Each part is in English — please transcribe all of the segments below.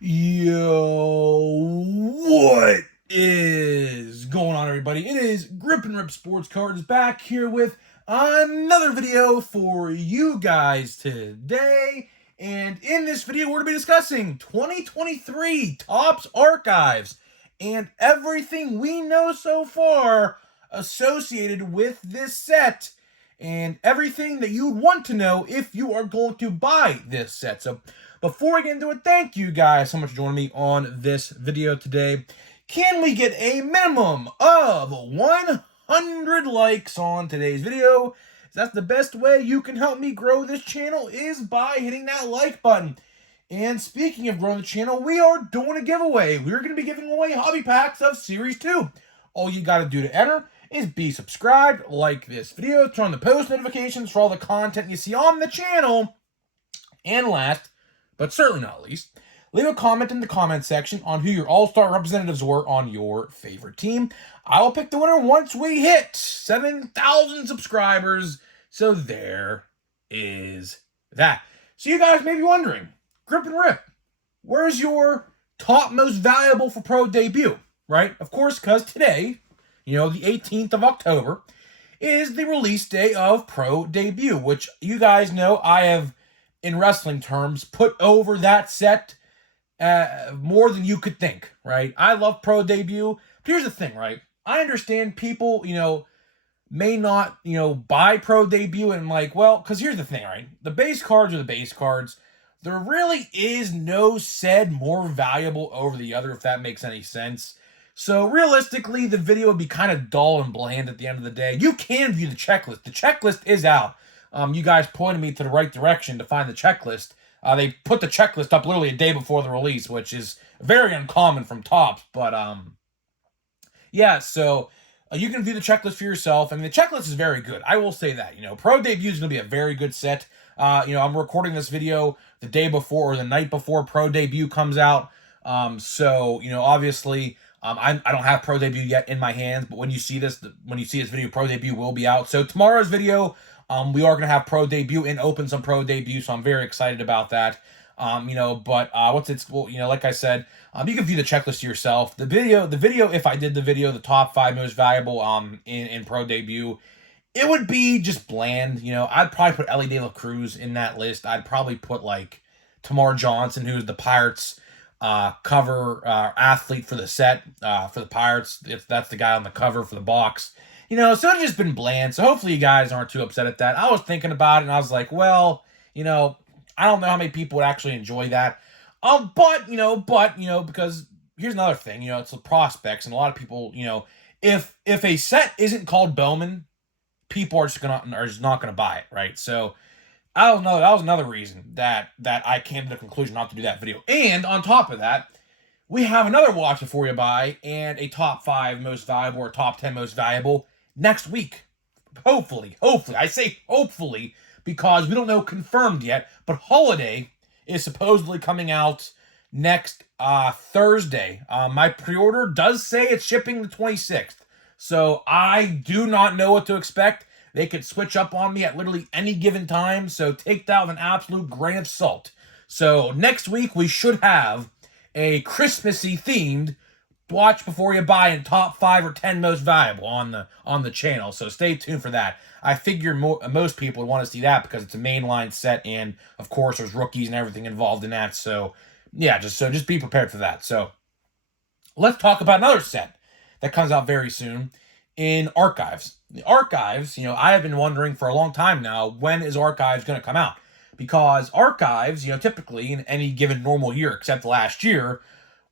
Yo, what is going on, everybody? It is Grip and Rip Sports Cards back here with another video for you guys today. And in this video, we're going to be discussing 2023 Topps Archives and everything we know so far associated with this set and everything that you would want to know if you are going to buy this set. So before we get into it, thank you guys so much for joining me on this video today. Can we get a minimum of 100 likes on today's video? That's the best way you can help me grow this channel is by hitting that like button. And speaking of growing the channel, we are doing a giveaway. We're going to be giving away hobby packs of Series 2. All you got to do to enter is be subscribed, like this video, turn on the post notifications for all the content you see on the channel, and last, but certainly not least, leave a comment in the comment section on who your all-star representatives were on your favorite team. I will pick the winner once we hit 7,000 subscribers. So there is that. So you guys may be wondering, Grip and Rip, where's your top most valuable for pro debut, right? Of course, because today, the 18th of October, is the release day of pro debut, which you guys know I have, in wrestling terms, put over that set more than you could think, right? I love pro debut. But here's the thing, right? I understand people, may not, buy pro debut and because here's the thing, right? The base cards are the base cards. There really is no said more valuable over the other, if that makes any sense. So realistically, the video would be kind of dull and bland at the end of the day. You can view the checklist. The checklist is out. You guys pointed me to the right direction to find the checklist. They put the checklist up literally a day before the release, which is very uncommon from Topps. But, yeah, so you can view the checklist for yourself. I mean, the checklist is very good. I will say that. Pro Debut is going to be a very good set. I'm recording this video the day before or the night before Pro Debut comes out. So, obviously, I don't have Pro Debut yet in my hands, but when you see this video, Pro Debut will be out. So tomorrow's video, we are going to have Pro Debut and open some Pro Debut, so I'm very excited about that. Like I said, you can view the checklist yourself. The video, if I did the top 5 most valuable in Pro Debut, it would be just bland. I'd probably put Elly De La Cruz in that list. I'd probably put Tamar Johnson, who's the Pirates cover athlete for the set for the Pirates. If that's the guy on the cover for the box. So it's just been bland. So hopefully you guys aren't too upset at that. I was thinking about it and I was like, well, I don't know how many people would actually enjoy that. But because here's another thing, it's the prospects, and a lot of people, if a set isn't called Bowman, people are just not gonna buy it, right? So I don't know. That was another reason that I came to the conclusion not to do that video. And on top of that, we have another watch before you buy and a top 5 most valuable or top 10 most valuable next week. Hopefully. I say hopefully because we don't know confirmed yet, but Holiday is supposedly coming out next Thursday. My pre-order does say it's shipping the 26th. So I do not know what to expect. They could switch up on me at literally any given time, so take that with an absolute grain of salt. So next week we should have a Christmassy themed watch before you buy in top 5 or 10 most valuable on the channel. So stay tuned for that. I figure most people would want to see that because it's a mainline set, and of course there's rookies and everything involved in that. So yeah, just be prepared for that. So let's talk about another set that comes out very soon in Archives. The Archives, I have been wondering for a long time now, when is Archives going to come out? Because Archives, typically in any given normal year, except last year,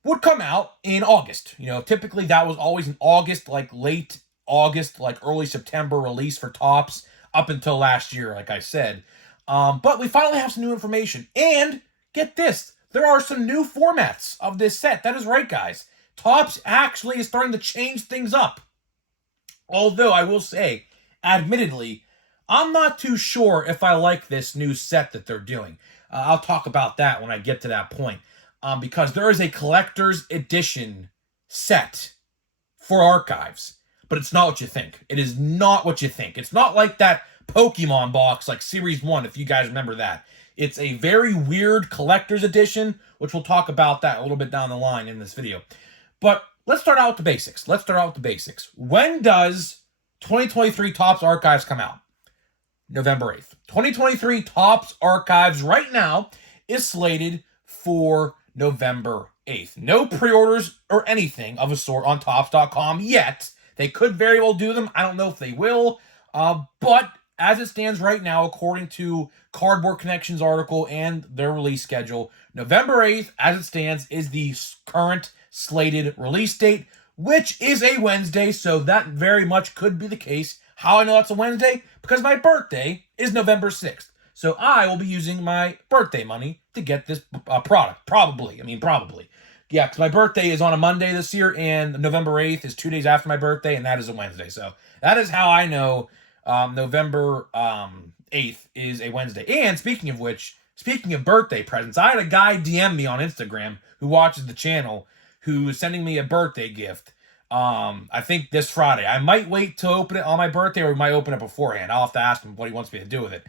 would come out in August. Typically that was always in August, late August, early September release for Topps up until last year, like I said. But we finally have some new information. And get this, there are some new formats of this set. That is right, guys. Topps actually is starting to change things up. Although I will say, admittedly, I'm not too sure if I like this new set that they're doing. I'll talk about that when I get to that point. Because there is a collector's edition set for Archives. But it's not what you think. It is not what you think. It's not like that Pokemon box like Series 1, if you guys remember that. It's a very weird collector's edition, which we'll talk about that a little bit down the line in this video. But let's start out with the basics. When does 2023 Topps Archives come out? November 8th. 2023 Topps Archives right now is slated for November 8th. No pre-orders or anything of a sort on Topps.com yet. They could very well do them. I don't know if they will. But as it stands right now, according to Cardboard Connections article and their release schedule, November 8th, as it stands, is the current slated release date, which is a Wednesday, so that very much could be the case. How I know it's a Wednesday? Because my birthday is November 6th. So I will be using my birthday money to get this product. Probably. Yeah, because my birthday is on a Monday this year, and November 8th is 2 days after my birthday, and that is a Wednesday. So that is how I know November 8th is a Wednesday. And speaking of which, speaking of birthday presents, I had a guy DM me on Instagram who watches the channel who is sending me a birthday gift. I think this Friday. I might wait to open it on my birthday, or we might open it beforehand. I'll have to ask him what he wants me to do with it.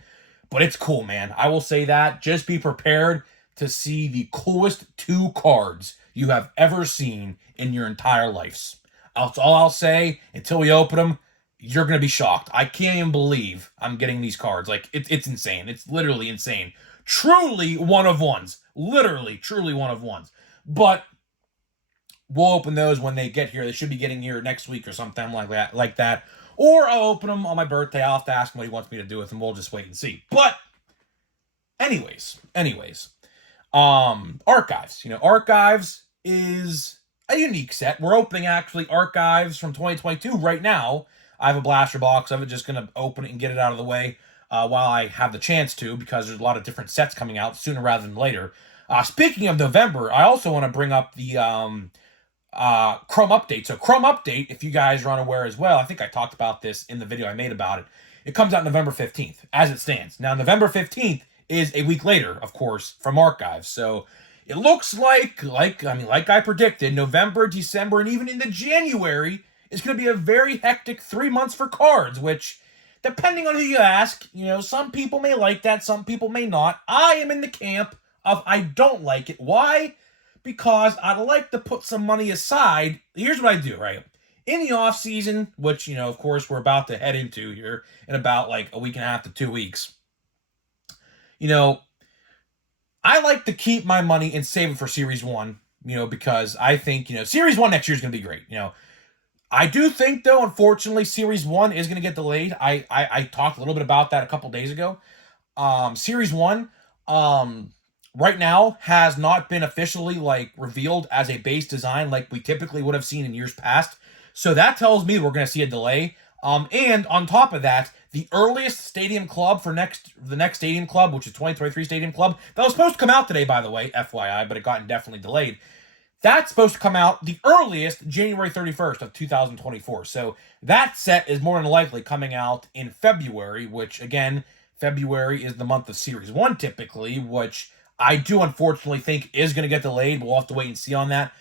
But it's cool, man. I will say that. Just be prepared to see the coolest 2 cards you have ever seen in your entire lives. That's all I'll say. Until we open them, you're going to be shocked. I can't even believe I'm getting these cards. Like, it's insane. It's literally insane. Truly one of ones. Literally, truly one of ones. But we'll open those when they get here. They should be getting here next week or something like that. Or I'll open them on my birthday. I'll have to ask him what he wants me to do with them. We'll just wait and see. But anyways. Archives. Archives is a unique set. We're opening actually Archives from 2022 right now. I have a blaster box of it. Just going to open it and get it out of the way while I have the chance to, because there's a lot of different sets coming out sooner rather than later. Speaking of November, I also want to bring up the Chrome Update. So Chrome Update, if you guys are unaware as well, I think I talked about this in the video I made about it. It comes out November 15th, as it stands. Now, November 15th is a week later, of course, from Archives. So it looks like I predicted, November, December, and even into January is going to be a very hectic 3 months for cards, which, depending on who you ask, some people may like that, some people may not. I am in the camp of I don't like it. Why? Because I'd like to put some money aside. Here's what I do, right? In the off season, which, of course, we're about to head into here in about like a week and a half to 2 weeks. I like to keep my money and save it for Series 1, because I think, Series 1 next year is going to be great. I do think, though, unfortunately, Series 1 is going to get delayed. I talked a little bit about that a couple days ago. Series 1, right now, has not been officially, revealed as a base design like we typically would have seen in years past. So that tells me we're going to see a delay. And on top of that, the earliest Stadium Club for the next Stadium Club, which is 2023 Stadium Club, that was supposed to come out today, by the way, FYI, but it got indefinitely delayed. That's supposed to come out the earliest January 31st of 2024. So that set is more than likely coming out in February, which, again, February is the month of Series 1 typically, which I do unfortunately think is going to get delayed. We'll have to wait and see on that.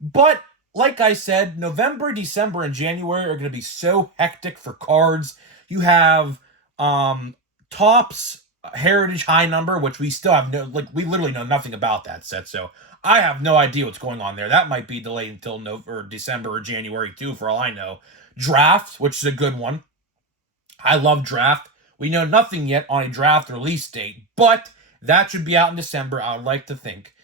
But like I said, November, December, and January are going to be so hectic for cards. You have Topps Heritage High Number, which we still have we literally know nothing about that set. So I have no idea what's going on there. That might be delayed until December or January too, for all I know. Draft, which is a good one. I love Draft. We know nothing yet on a Draft release date, but that should be out in December, I would like to think.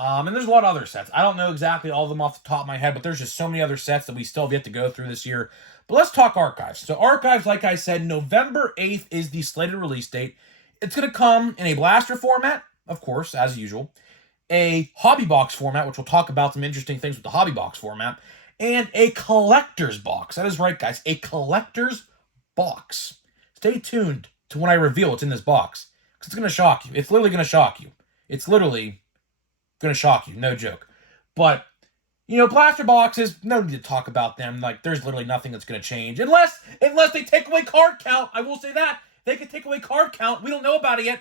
And there's a lot of other sets. I don't know exactly all of them off the top of my head, but there's just so many other sets that we still have yet to go through this year. But let's talk Archives. So Archives, like I said, November 8th is the slated release date. It's going to come in a blaster format, of course, as usual. A hobby box format, which we'll talk about some interesting things with the hobby box format. And a collector's box. That is right, guys. A collector's box. Stay tuned to when I reveal what's in this box, because it's going to shock you. It's literally going to shock you. It's literally going to shock you. No joke. But, blaster boxes, no need to talk about them. There's literally nothing that's going to change. Unless they take away card count. I will say that. They can take away card count. We don't know about it yet.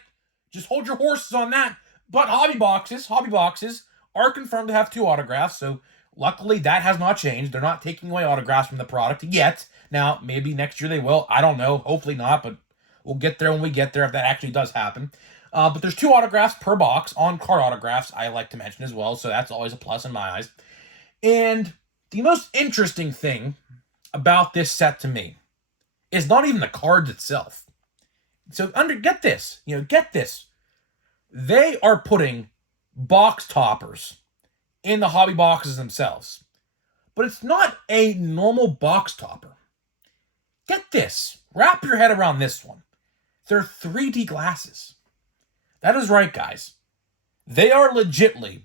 Just hold your horses on that. But hobby boxes are confirmed to have 2 autographs. So, luckily, that has not changed. They're not taking away autographs from the product yet. Now, maybe next year they will. I don't know. Hopefully not, but we'll get there when we get there if that actually does happen. But there's 2 autographs per box. On-card autographs, I like to mention as well, so that's always a plus in my eyes. And the most interesting thing about this set to me is not even the cards itself. So get this. Get this. They are putting box toppers in the hobby boxes themselves. But it's not a normal box topper. Get this. Wrap your head around this one. They're 3D glasses. That is right, guys. They are legitly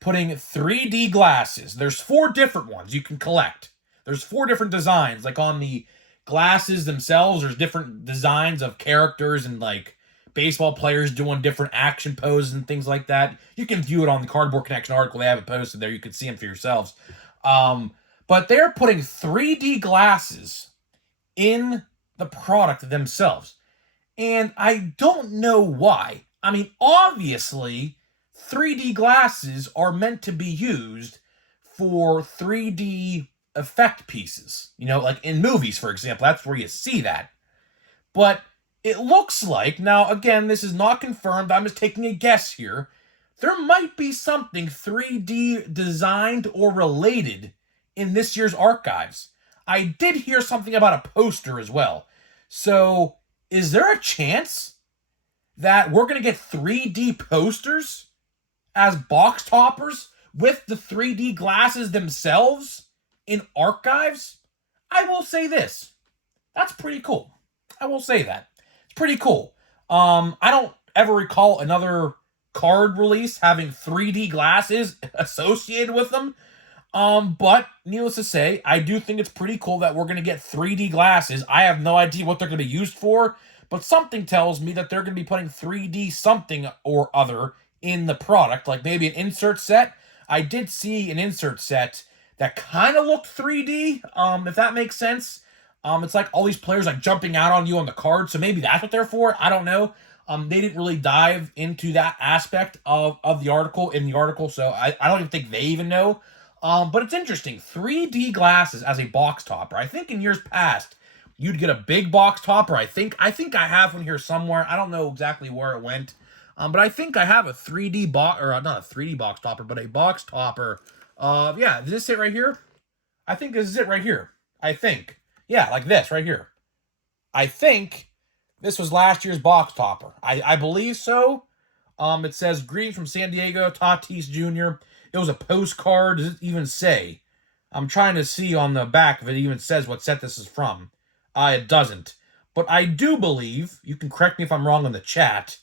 putting 3D glasses. There's 4 different ones you can collect. There's 4 different designs. Like on the glasses themselves, there's different designs of characters and like baseball players doing different action poses and things like that. You can view it on the Cardboard Connection article. They have it posted there. You can see them for yourselves. But they're putting 3D glasses in the product themselves. And I don't know why. I mean, obviously, 3D glasses are meant to be used for 3D effect pieces. Like in movies, for example. That's where you see that. But it looks like, now again, this is not confirmed, I'm just taking a guess here, there might be something 3D designed or related in this year's archives. I did hear something about a poster as well. So, is there a chance that we're going to get 3D posters as box toppers with the 3D glasses themselves in archives? I will say this. That's pretty cool. I will say that. It's pretty cool. I don't ever recall another card release having 3D glasses associated with them. But needless to say, I do think it's pretty cool that we're going to get 3D glasses. I have no idea what they're going to be used for, but something tells me that they're going to be putting 3D something or other in the product, like maybe an insert set. I did see an insert set that kind of looked 3D, if that makes sense. It's like all these players like jumping out on you on the card, so maybe that's what they're for. I don't know. They didn't really dive into that aspect of the article, so I don't even think they even know. But it's interesting. 3D glasses as a box topper. I think in years past, you'd get a big box topper. I think I have one here somewhere. I don't know exactly where it went. But I think I have a 3D box, or not a 3D box topper, but a box topper. Yeah, is this it right here? I think this is it right here. I think. Yeah, like this right here. I think this was last year's box topper. I believe so. It says, "Greetings from San Diego, Tatis Jr." It was a postcard. Does it even say? I'm trying to see on the back if it even says what set this is from. It doesn't. But I do believe, you can correct me if I'm wrong in the chat,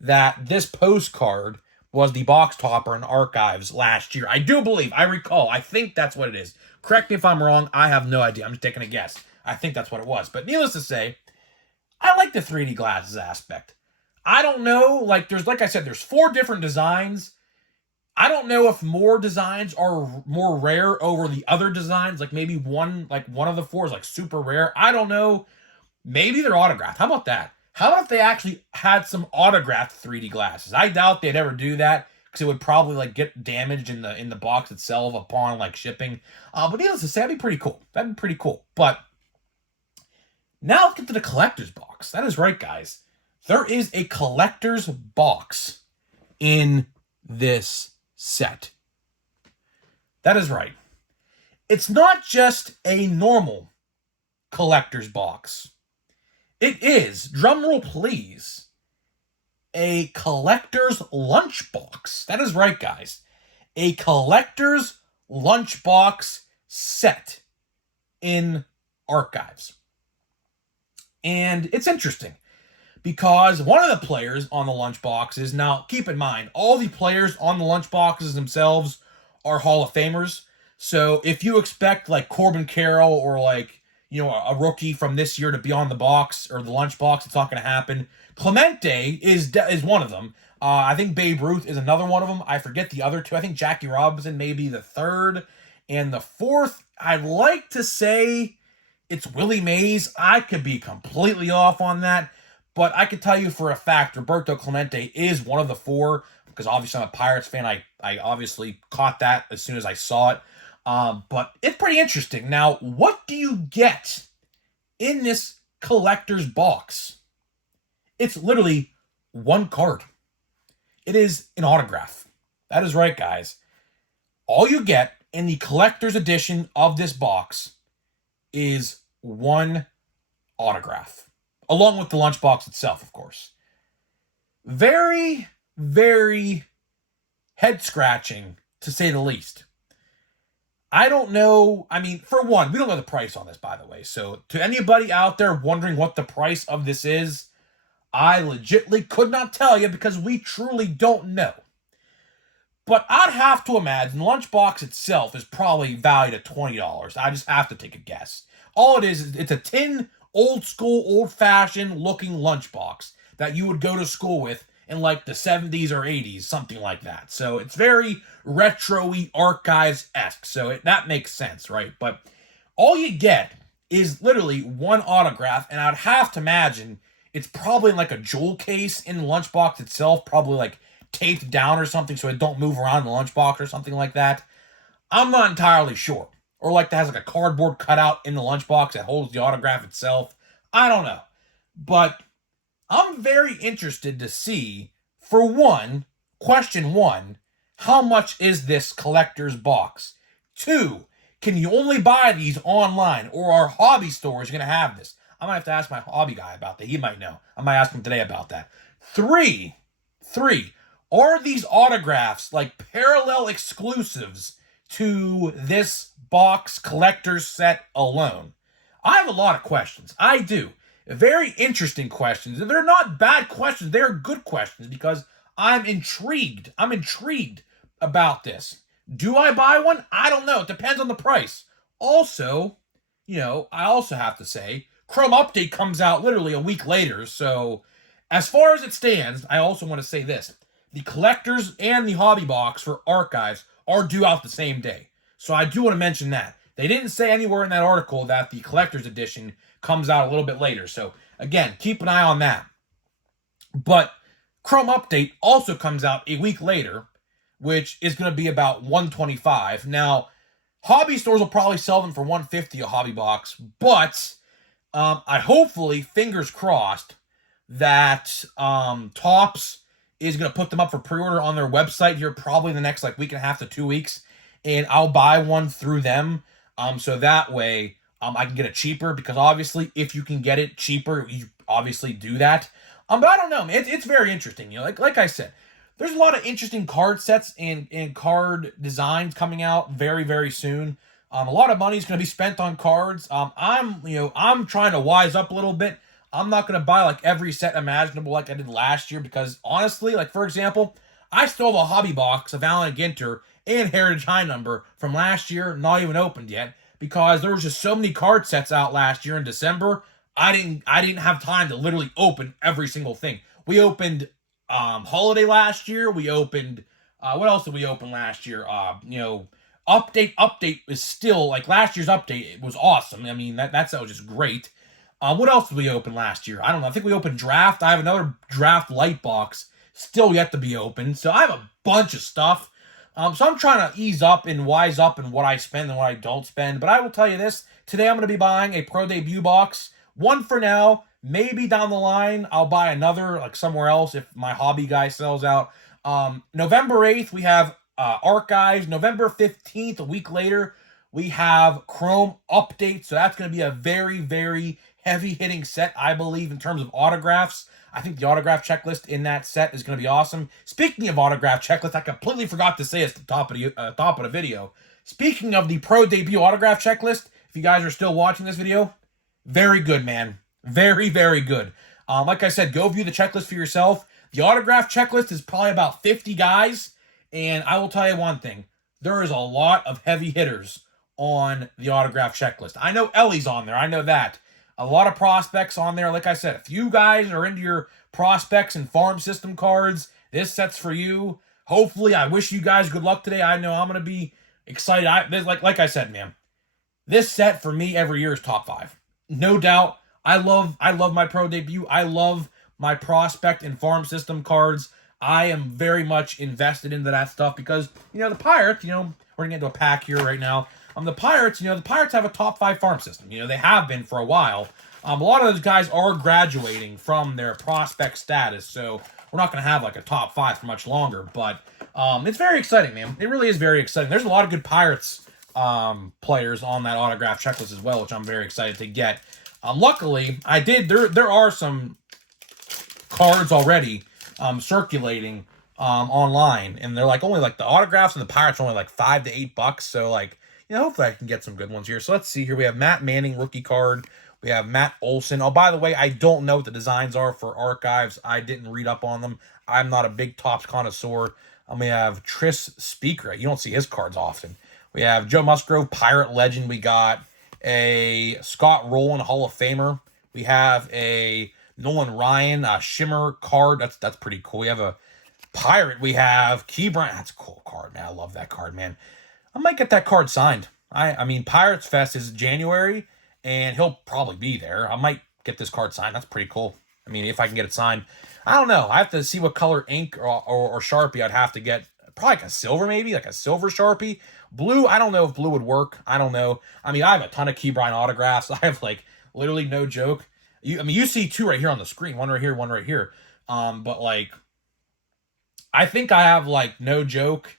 that this postcard was the box topper in archives last year. I do believe, I recall, I think that's what it is. Correct me if I'm wrong, I have no idea. I'm just taking a guess. I think that's what it was. But needless to say, I like the 3D glasses aspect. I don't know, like I said, there's 4 different designs. I don't know if more designs are more rare over the other designs. Like maybe one of the 4 is like super rare. I don't know. Maybe they're autographed. How about that? How about if they actually had some autographed 3D glasses? I doubt they'd ever do that because it would probably like get damaged in the box itself upon like shipping. But needless to say, that'd be pretty cool. That'd be pretty cool. But now let's get to the collector's box. That is right, guys. There is a collector's box in this set. That is right. It's not just a normal collector's box. It is, drumroll please, a collector's lunchbox. That is right, guys. A collector's lunchbox set in archives. And it's interesting because one of the players on the lunchboxes, now keep in mind, all the players on the lunchboxes themselves are Hall of Famers. So if you expect like Corbin Carroll or like, a rookie from this year to be on the box or the lunchbox, it's not going to happen. Clemente is one of them. I think Babe Ruth is another one of them. I forget the other 2. I think Jackie Robinson may be the 3rd. And the 4th, I'd like to say it's Willie Mays. I could be completely off on that. But I can tell you for a fact, Roberto Clemente is one of the 4. Because obviously I'm a Pirates fan. I obviously caught that as soon as I saw it. But it's pretty interesting. Now, what do you get in this collector's box? It's literally one card. It is an autograph. That is right, guys. All you get in the collector's edition of this box is one autograph, along with the lunchbox itself, of course. Very, very head-scratching, to say the least. I don't know. I mean, for one, we don't know the price on this, by the way. So to anybody out there wondering what the price of this is, I legitimately could not tell you because we truly don't know. But I'd have to imagine the lunchbox itself is probably valued at $20. I just have to take a guess. All it is it's a tin, old school, old-fashioned looking lunchbox that you would go to school with in like the 70s or 80s, something like that. So it's very retro-y, archives-esque. So that makes sense, right? But all you get is literally one autograph, and I'd have to imagine it's probably in like a jewel case in the lunchbox itself, probably like taped down or something so it don't move around the lunchbox or something like that. I'm not entirely sure. Or like that has like a cardboard cutout in the lunchbox that holds the autograph itself. I don't know. But I'm very interested to see, for one, question one, how much is this collector's box? Two, can you only buy these online, or are hobby stores going to have this? I might have to ask my hobby guy about that. He might know. I might ask him today about that. Three, are these autographs like parallel exclusives to this box collector's set alone? I have a lot of questions. I do. Very interesting questions. And they're not bad questions. They're good questions because I'm intrigued. I'm intrigued about this. Do I buy one? I don't know. It depends on the price. Also, I also have to say, Chrome Update comes out literally a week later. So as far as it stands, I also want to say this. The collectors and the hobby box for archives are due out the same day. So I do want to mention that. They didn't say anywhere in that article that the collector's edition comes out a little bit later. So again, keep an eye on that. But Chrome Update also comes out a week later, which is going to be about $125. Now, hobby stores will probably sell them for $150 a hobby box, but I hopefully, fingers crossed, that Topps is going to put them up for pre-order on their website here probably in the next week and a half to 2 weeks, and I'll buy one through them. So that way I can get it cheaper, because obviously if you can get it cheaper, you obviously do that. But I don't know, man. It's very interesting. Like I said, there's a lot of interesting card sets and card designs coming out very, very soon. A lot of money is going to be spent on cards. I'm trying to wise up a little bit. I'm not going to buy every set imaginable like I did last year, because honestly, for example, I still have a hobby box of Allen Ginter and Heritage High Number from last year, not even opened yet, because there was just so many card sets out last year in December. I didn't have time to literally open every single thing. We opened Holiday last year. We opened what else did we open last year? Update is still last year's update. It was awesome. I mean that was just great. What else did we open last year? I don't know. I think we opened Draft. I have another Draft light box still yet to be opened. So I have a bunch of stuff. So I'm trying to ease up and wise up in what I spend and what I don't spend. But I will tell you this. Today I'm going to be buying a Pro Debut box. One for now. Maybe down the line I'll buy another somewhere else if my hobby guy sells out. November 8th we have Archives. November 15th, a week later, we have Chrome Update. So that's going to be a very, very heavy-hitting set, I believe, in terms of autographs. I think the autograph checklist in that set is going to be awesome. Speaking of autograph checklist, I completely forgot to say at the top of the video. Speaking of the Pro Debut autograph checklist, if you guys are still watching this video, very good, man. Very, very good. Like I said, go view the checklist for yourself. The autograph checklist is probably about 50 guys, and I will tell you one thing. There is a lot of heavy hitters on the autograph checklist. I know Ellie's on there. I know that. A lot of prospects on there. Like I said, if you guys are into your prospects and farm system cards, this set's for you. Hopefully, I wish you guys good luck today. I know I'm going to be excited. Like I said, man, this set for me every year is top 5. No doubt. I love my Pro Debut. I love my prospect and farm system cards. I am very much invested into that stuff because, the Pirates, we're going to get into a pack here right now. The Pirates have a top 5 farm system. They have been for a while. A lot of those guys are graduating from their prospect status. So we're we're not going to have like a top 5 for much longer. But it's very exciting, man. It really is very exciting. There's a lot of good Pirates players on that autograph checklist as well, which I'm very excited to get. Luckily, I did. There are some cards already circulating online, and they're like only like the autographs and the Pirates are only like $5 to $8. So like, hopefully I can get some good ones here. So let's see here. We have Matt Manning rookie card. We have Matt Olson. Oh, by the way, I don't know what the designs are for archives. I didn't read up on them. I'm not a big Topps connoisseur. We have Tris Speaker. You don't see his cards often. We have Joe Musgrove, Pirate Legend. We got a Scott Rowland, Hall of Famer. We have a Nolan Ryan, Shimmer card. That's pretty cool. We have a Pirate. We have Ke'Bryan. That's a cool card, man. I love that card, man. I might get that card signed. I mean, Pirates Fest is January, and he'll probably be there. I might get this card signed. That's pretty cool. I mean, if I can get it signed. I don't know. I have to see what color ink or Sharpie I'd have to get. Probably like a silver, maybe. Like a silver Sharpie. Blue, I don't know if blue would work. I don't know. I mean, I have a ton of Ke'Bryan autographs. I have, like, literally no joke. You see 2 right here on the screen. One right here, one right here. But, like, I think I have, like, no joke,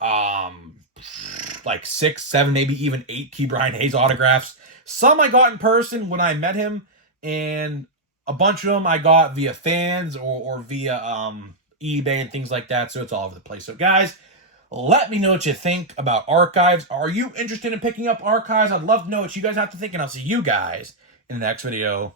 like 6, 7, maybe even 8 Ke'Bryan Hayes autographs. Some I got in person when I met him, and a bunch of them I got via fans or via eBay and things like that. So it's all over the place. So guys, let me know what you think about archives. Are you interested in picking up archives? I'd love to know what you guys have to think, and I'll see you guys in the next video.